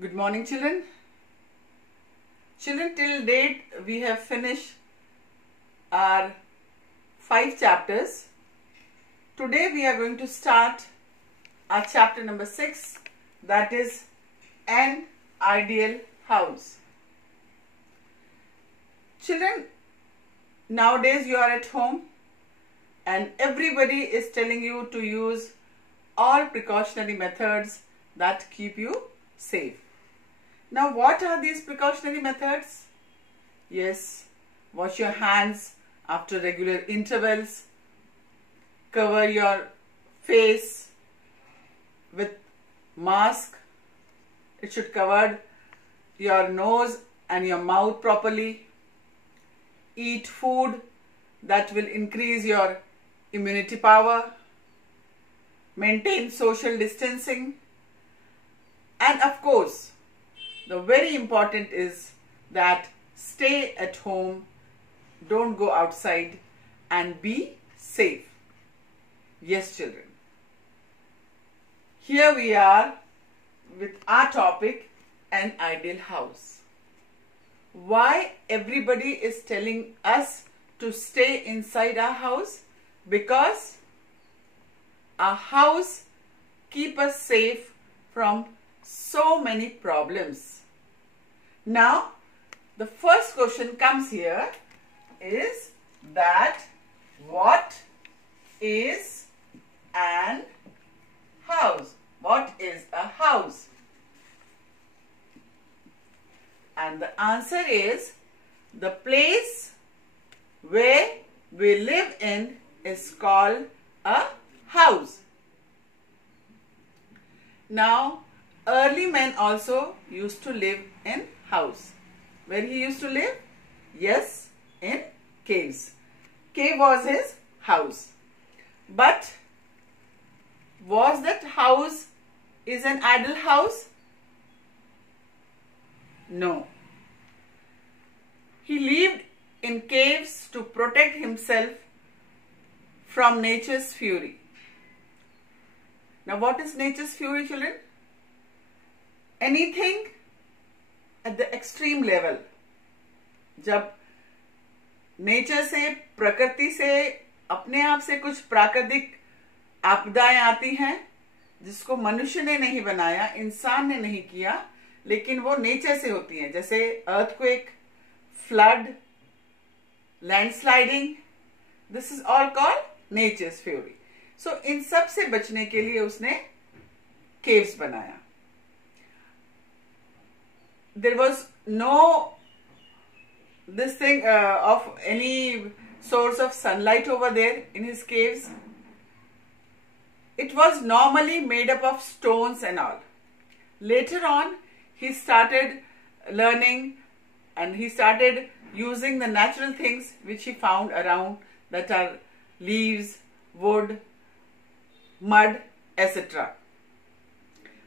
Good morning, children. Children, till date we have finished our 5 chapters. Today we are going to start our chapter number 6, that is an ideal house. Children, nowadays you are at home and everybody is telling you to use all precautionary methods that keep you safe. Now, what are these precautionary methods? Yes, wash your hands after regular intervals, cover your face with mask. It should cover your nose and your mouth properly. Eat food that will increase your immunity power. Maintain social distancing. And of course, the very important is that stay at home, don't go outside and be safe. Yes, children. Here we are with our topic, an ideal house. Why everybody is telling us to stay inside our house? Because our house keeps us safe from so many problems. Now, the first question comes here is that what is an house? What is a house? And the answer is the place where we live in is called a house. Now, early men also used to live in house. Where he used to live? Yes, in caves. Cave was his house. But was that house is an idle house? No. He lived in caves to protect himself from nature's fury. Now, what is nature's fury, children? Anything at the extreme level. जब nature से, प्रकृति से, अपने आप से कुछ प्राकृतिक आपदाएं आती हैं जिसको मनुष्य ने नहीं बनाया, इंसान ने नहीं किया, लेकिन वो नेचर से होती हैं, जैसे earthquake, flood, landsliding. This is all called nature's fury. So इन सब से बचने के लिए उसने केव्स बनाया. There was no this thing of any source of sunlight over there in his caves. It was normally made up of stones and all. Later on, he started learning and he started using the natural things which he found around, that are leaves, wood, mud, etc.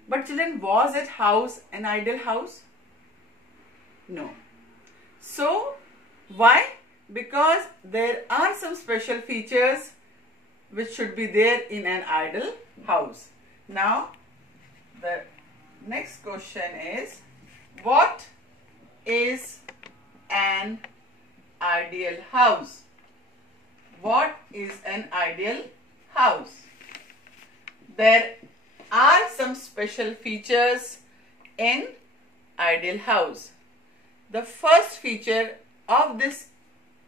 But children, was that house an ideal house? No. So, why? Because there are some special features which should be there in an ideal house. Now, the next question is, what is an ideal house? What is an ideal house? There are some special features in ideal house. The first feature of this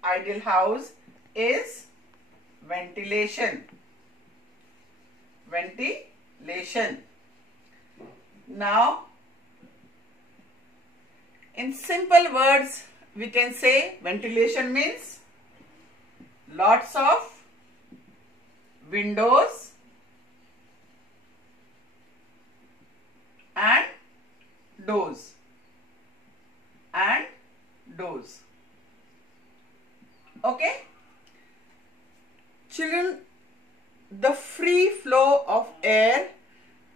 ideal house is ventilation. Ventilation. Now, in simple words, we can say ventilation means lots of windows and doors. Okay? Children, the free flow of air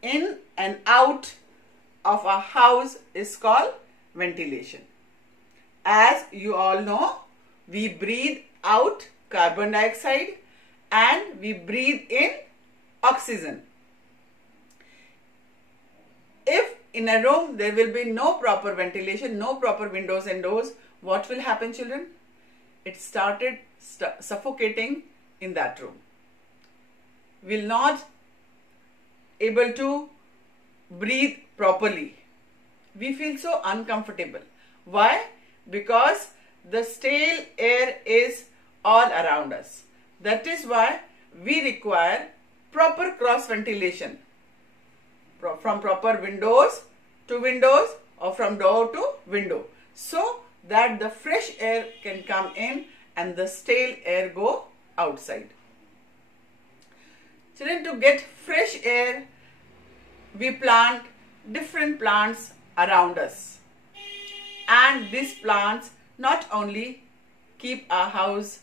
in and out of a house is called ventilation. As you all know, we breathe out carbon dioxide and we breathe in oxygen. If in a room there will be no proper ventilation, no proper windows and doors, what will happen, children? It started suffocating in that room. Will not able to breathe properly. We feel so uncomfortable. Why? Because the stale air is all around us. That is why we require proper cross ventilation from proper windows to windows or from door to window, so that the fresh air can come in and the stale air go outside. Children, to get fresh air, we plant different plants around us, and these plants not only keep our house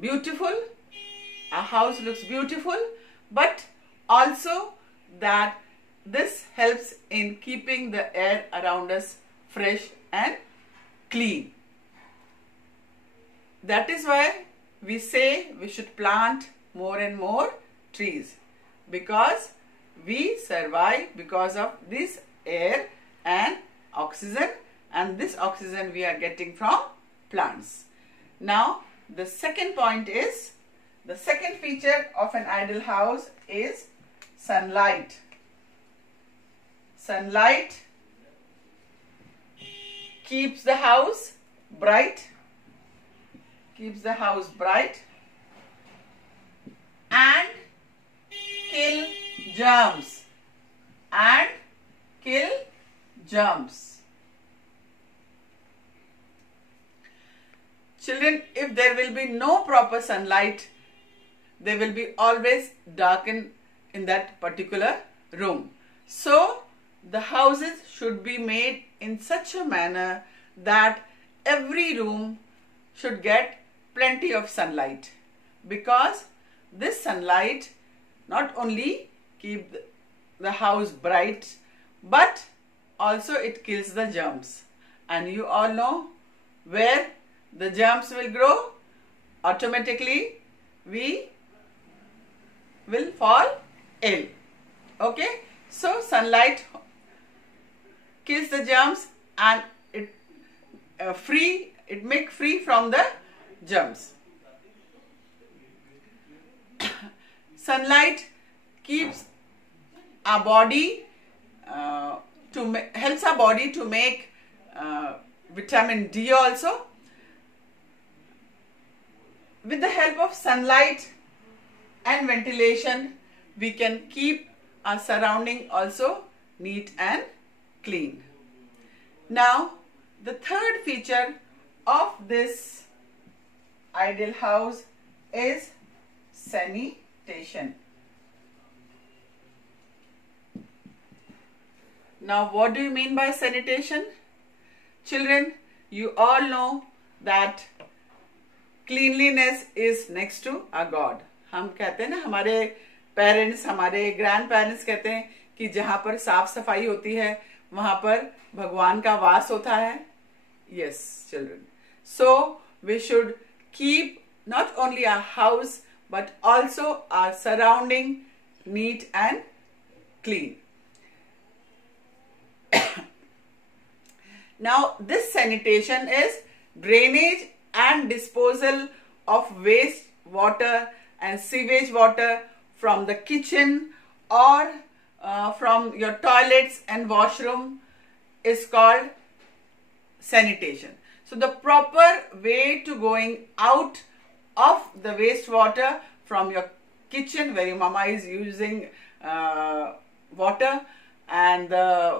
beautiful, our house looks beautiful, but also that this helps in keeping the air around us fresh and clean. That is why we say we should plant more and more trees, because we survive because of this air and oxygen, and this oxygen we are getting from plants. Now the second point is, the second feature of an ideal house is sunlight. Sunlight keeps the house bright, and kill germs, Children, if there will be no proper sunlight, there will be always darken in that particular room. So the houses should be made in such a manner that every room should get plenty of sunlight, because this sunlight not only keep the house bright, but also it kills the germs. And you all know where the germs will grow, automatically we will fall ill. Okay, so sunlight kills the germs and it make free from the germs. Sunlight keeps our body helps our body to make vitamin D also. With the help of sunlight and ventilation, we can keep our surrounding also neat and clean. Now, the third feature of this ideal house is sanitation. Now, what do you mean by sanitation? Children, you all know that cleanliness is next to a God. हम कहते हैं ना, हमारे parents, हमारे grand parents कहते हैं कि जहाँ पर साफ सफाई होती है वहाँ पर भगवान का वास होता है. Yes, children. So we should keep not only our house but also our surrounding neat and clean. Now this sanitation is drainage and disposal of waste water and sewage water from the kitchen or from your toilets and washroom is called sanitation. So the proper way to going out of the wastewater from your kitchen where your mama is using water, and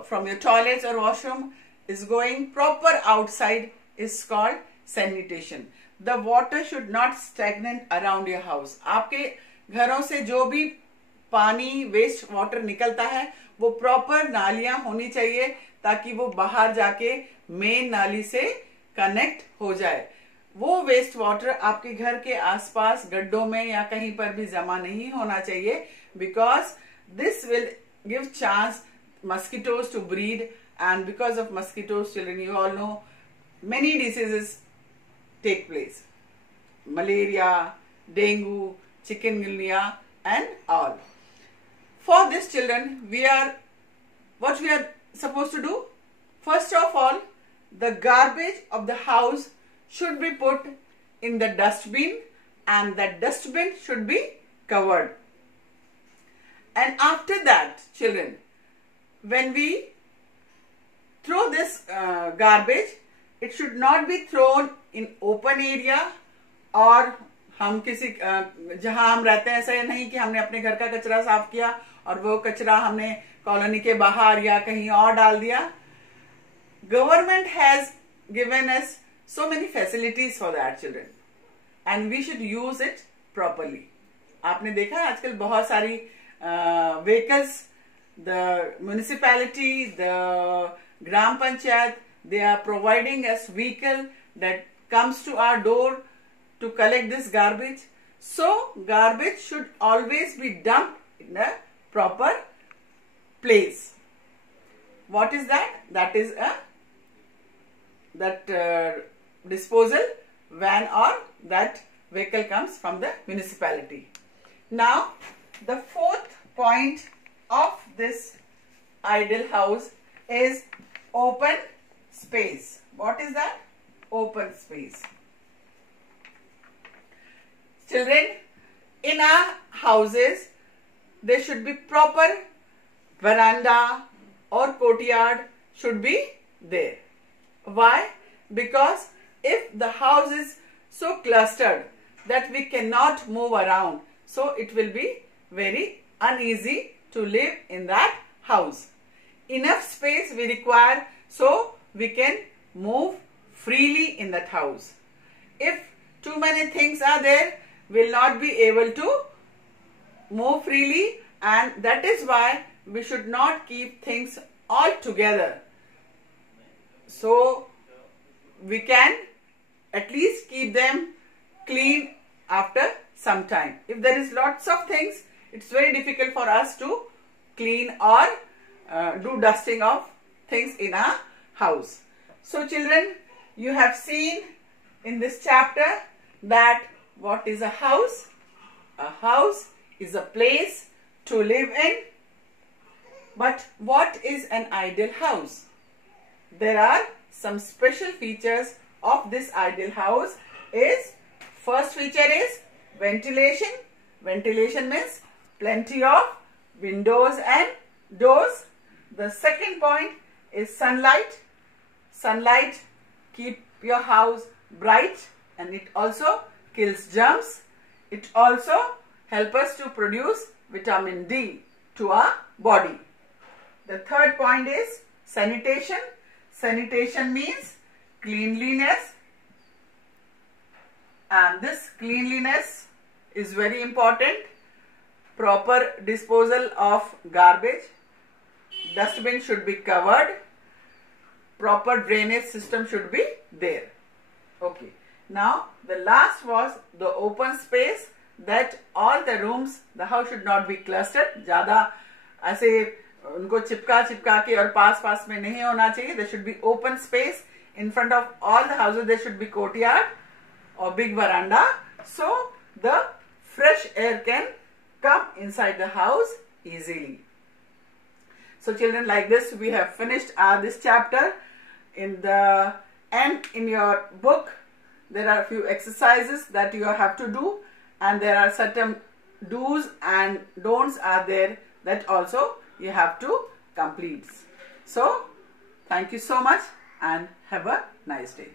from your toilets or washroom is going proper outside is called sanitation. The water should not stagnant around your house. आपके घरों से जो भी पानी waste water निकलता है वो proper नालियां होनी चाहिए ताकि वो बाहर जाके मेन नाली से कनेक्ट हो जाए. वो वेस्ट वाटर आपके घर के आसपास गड्ढों में या कहीं पर भी जमा नहीं होना चाहिए, because this will give chance mosquitoes to breed, and because of mosquitoes, children, you all know many diseases take place. Malaria, dengue, chikungunya and all. For this, children, we are what we are supposed to do? First of all, the garbage of the house should be put in the dustbin, and that dustbin should be covered. And after that, children, when we throw this garbage, it should not be thrown in open area, और हम किसी जहां हम रहते हैं ऐसा नहीं कि हमने अपने घर का कचरा साफ किया और वो कचरा हमने कॉलोनी के बाहर या कहीं और डाल दिया. Government has given us so many facilities for that, children, and we should use it properly. आपने देखा है आजकल बहुत सारी vehicles, the municipality, the gram panchayat, they are providing us vehicle that comes to our door to collect this garbage. So garbage should always be dumped in a proper place. What is that? That is a disposal van, or that vehicle comes from the municipality. Now the fourth point of this ideal house is open space. What is that? Open space. Children, in our houses, there should be proper veranda or courtyard should be there. Why? Because if the house is so clustered that we cannot move around, so it will be very uneasy to live in that house. Enough space we require so we can move freely in that house. If too many things are there, we will not be able to move freely, and that is why we should not keep things all together. So we can at least keep them clean after some time. If there is lots of things, it's very difficult for us to clean or do dusting of things in our house. So children, you have seen in this chapter that what is a house? A house is a place to live in. But what is an ideal house? There are some special features of this ideal house. First feature is ventilation. Ventilation means plenty of windows and doors. The second point is sunlight. Sunlight keep your house bright, and it also kills germs. It also helps us to produce vitamin D to our body. The third point is sanitation. Sanitation means cleanliness, and this cleanliness is very important. Proper disposal of garbage. Dustbin should be covered. Proper drainage system should be there. Okay. Now the last was the open space, that all the rooms, the house should not be clustered. ज़्यादा ऐसे उनको चिपका के और पास में नहीं होना चाहिए. There should be open space in front of all the houses. There should be courtyard or big veranda, so the fresh air can come inside the house easily. So children, like this we have finished this chapter. In the end, in your book, there are a few exercises that you have to do, and there are certain do's and don'ts are there that also you have to complete. So thank you so much and have a nice day.